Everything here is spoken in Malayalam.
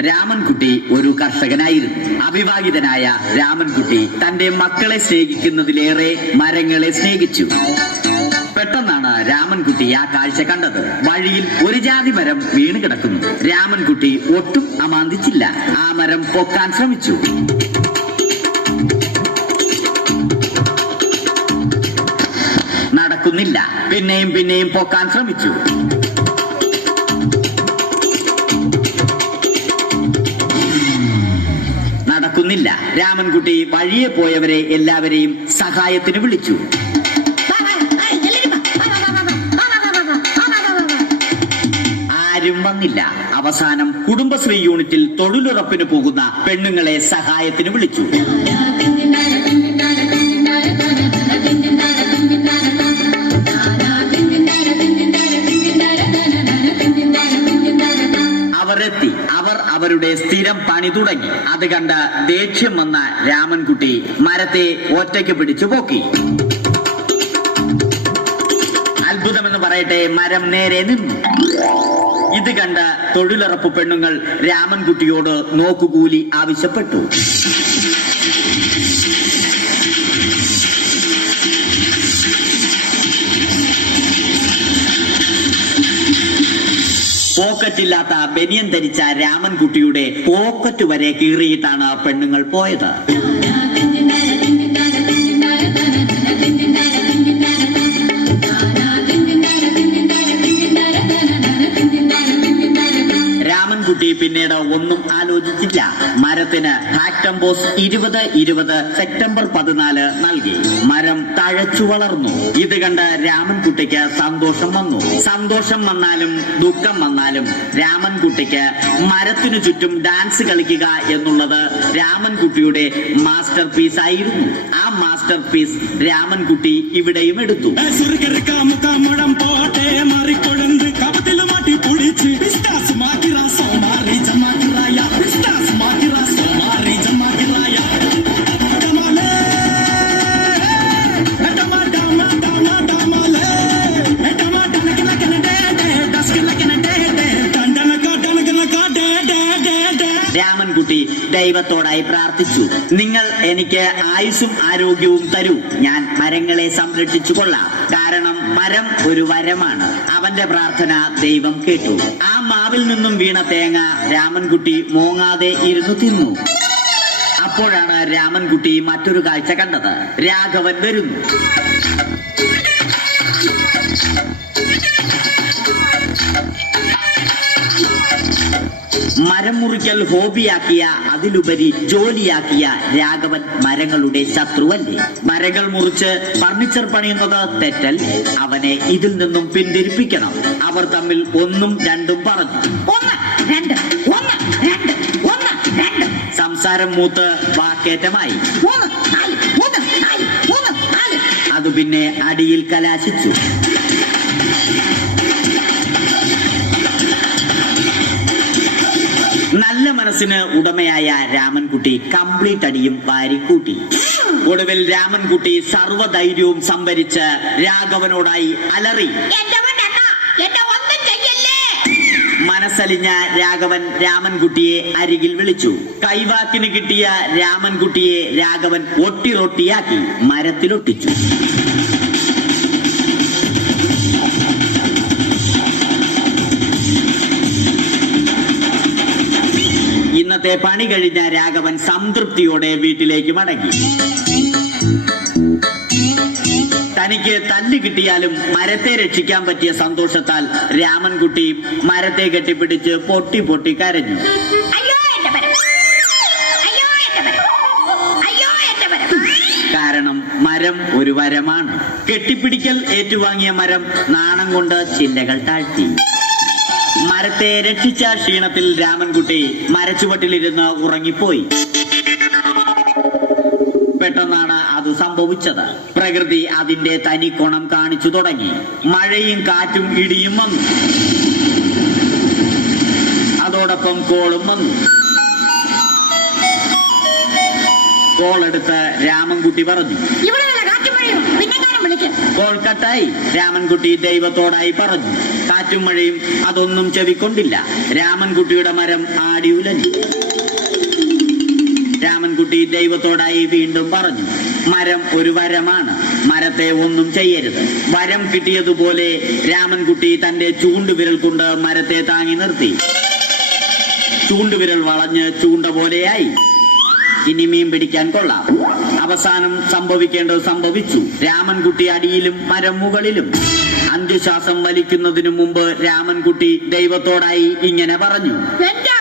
രാമൻകുട്ടി ഒരു കർഷകനായിരുന്നു. അവിവാഹിതനായ രാമൻകുട്ടി തന്റെ മക്കളെ സ്നേഹിക്കുന്നതിലേറെ മരങ്ങളെ സ്നേഹിച്ചു. പെട്ടെന്നാണ് രാമൻകുട്ടി ആ കാഴ്ച കണ്ടത്. വഴിയിൽ ഒരു ജാതി മരം വീണ് കിടക്കുന്നു. രാമൻകുട്ടി ഒട്ടും അമാന്തിച്ചില്ല. ആ മരം പൊക്കാൻ ശ്രമിച്ചു. നടക്കുന്നില്ല. പിന്നെയും പൊക്കാൻ ശ്രമിച്ചു. നടക്കുന്നില്ല. രാമൻകുട്ടി വഴിയെ പോയവരെ എല്ലാവരെയും സഹായത്തിന് വിളിച്ചു. ആരും വന്നില്ല. അവസാനം കുടുംബശ്രീ യൂണിറ്റിൽ തൊഴിലുറപ്പിന് പോകുന്ന പെണ്ണുങ്ങളെ സഹായത്തിന് വിളിച്ചു. അവർ അവരുടെ സ്ഥിരം പണി തുടങ്ങി. അത് കണ്ട ദേഷ്യം വന്ന രാമൻകുട്ടി മരത്തെ ഒറ്റയ്ക്ക് പിടിച്ചു പോക്കി. അത്ഭുതമെന്ന് പറയട്ടെ, മരം നേരെ നിന്നു. ഇത് കണ്ട തൊഴിലുറപ്പ് പെണ്ണുങ്ങൾ രാമൻകുട്ടിയോട് നോക്കുകൂലി ആവശ്യപ്പെട്ടു. പോക്കറ്റില്ലാത്ത ബനിയൻ ധരിച്ച രാമൻകുട്ടിയുടെ പോക്കറ്റ് വരെ കീറിയിട്ടാണ് പെണ്ണുങ്ങൾ പോയത്. രാമൻകുട്ടി പിന്നീട് ഒന്നും ആലോചിച്ചില്ല. മരത്തിന് ഹാക്ടംബോസ് 2020 സെപ്റ്റംബർ 14 നൽകി. മരം തഴച്ചു വളർന്നു. ഇത് കണ്ട് രാമൻകുട്ടിക്ക് സന്തോഷം വന്നു. സന്തോഷം വന്നാലും ദുഃഖം വന്നാലും രാമൻകുട്ടിക്ക് മരത്തിനു ചുറ്റും ഡാൻസ് കളിക്കുക എന്നുള്ളത് രാമൻകുട്ടിയുടെ മാസ്റ്റർ പീസ് ആയിരുന്നു. ആ മാസ്റ്റർ പീസ് രാമൻകുട്ടി ഇവിടെയും എടുത്തു. രാമൻകുട്ടി ദൈവത്തോടായി പ്രാർത്ഥിച്ചു. നിങ്ങൾ എനിക്ക് ആയുസ്സും ആരോഗ്യവും തരൂ. ഞാൻ മരങ്ങളെ സംരക്ഷിച്ചു കൊള്ളാം. കാരണം മരം ഒരു വരമാണ്. അവന്റെ പ്രാർത്ഥന ദൈവം കേട്ടു. ആ മാവിൽ നിന്നും വീണ തേങ്ങ രാമൻകുട്ടി മോങ്ങാതെ ഇരുന്നു തിന്നു. അപ്പോഴാണ് രാമൻകുട്ടി മറ്റൊരു കാഴ്ച കണ്ടത്. രാഘവൻ വരുന്നു. മരം മുറിക്കൽ ഹോബിയാക്കിയ, അതിലുപരി ജോലിയാക്കിയ രാഘവൻ മരങ്ങളുടെ ശത്രുവല്ലേ? മരങ്ങൾ മുറിച്ച് ഫർണിച്ചർ പണിയുന്നത് തെറ്റല്ലേ? അവനെ ഇതിൽ നിന്നും പിന്തിരിപ്പിക്കണം. അവർ തമ്മിൽ ഒന്നും രണ്ടും പറഞ്ഞു. സംസാരം മൂത്ത് വാക്കേറ്റമായി. അത് പിന്നെ അടിയിൽ കലാശിച്ചു. നല്ല മനസ്സിന് ഉടമയായ രാമൻകുട്ടി കംപ്ലീറ്റ് അടിയും വാരിക്കൂട്ടി. ഒടുവിൽ രാമൻകുട്ടി സർവ്വധൈര്യവും സംഭരിച്ച് രാഘവനോടായി അലറി. മനസ്സലിഞ്ഞ രാഘവൻ രാമൻകുട്ടിയെ അരികിൽ വിളിച്ചു. കൈവാക്കിന് കിട്ടിയ രാമൻകുട്ടിയെ രാഘവൻ ഒട്ടിറൊട്ടിയാക്കി മരത്തിലൊട്ടിച്ചു. ഇന്നത്തെ പണി കഴിഞ്ഞ രാഘവൻ സംതൃപ്തിയോടെ വീട്ടിലേക്ക് മടങ്ങി. തനിക്ക് തല്ല് കിട്ടിയാലും മരത്തെ രക്ഷിക്കാൻ പറ്റിയ സന്തോഷത്താൽ രാമൻകുട്ടി മരത്തെ കെട്ടിപ്പിടിച്ച് പൊട്ടി പൊട്ടി കരഞ്ഞു. കാരണം മരം ഒരു വരമാണ്. കെട്ടിപ്പിടിക്കൽ ഏറ്റുവാങ്ങിയ മരം നാണം കൊണ്ട് ചില്ലകൾ താഴ്ത്തി. മരത്തെ രക്ഷിച്ച ക്ഷീണത്തിൽ രാമൻകുട്ടി മരച്ചുവട്ടിലിരുന്ന് ഉറങ്ങിപ്പോയി. പെട്ടെന്നാണ് അത് സംഭവിച്ചത്. പ്രകൃതി അതിന്റെ തനിക്കോണം കാണിച്ചു തുടങ്ങി. മഴയും കാറ്റും ഇടിയും വന്നു. അതോടൊപ്പം കോളും വന്നു. കോളെടുത്ത് രാമൻകുട്ടി പറഞ്ഞു. കോൾ കട്ടായി. രാമൻകുട്ടി ദൈവത്തോടായി പറഞ്ഞു. കാറ്റും മഴയും അതൊന്നും ചെവിക്കൊണ്ടില്ല. രാമൻകുട്ടിയുടെ മരം ആടി ഉലഞ്ഞു. രാമൻകുട്ടി ദൈവത്തോടായി വീണ്ടും പറഞ്ഞു, മരം ഒരു വരമാണ്, മരത്തെ ഒന്നും ചെയ്യരുത്. വരം കിട്ടിയതുപോലെ രാമൻകുട്ടി തന്റെ ചൂണ്ടുവിരൽ കൊണ്ട് മരത്തെ താങ്ങി നിർത്തി. ചൂണ്ടുവിരൽ വളഞ്ഞ് ചൂണ്ട പോലെയായി. ഇനി മീൻ പിടിക്കാൻ കൊള്ളാം. അവസാനം സംഭവിക്കേണ്ടത് സംഭവിച്ചു. രാമൻകുട്ടി അടിയിലും മരം മുകളിലും. അന്ത്യശ്വാസം വലിക്കുന്നതിനു മുമ്പ് രാമൻകുട്ടി ദൈവത്തോടായി ഇങ്ങനെ പറഞ്ഞു, എന്റെ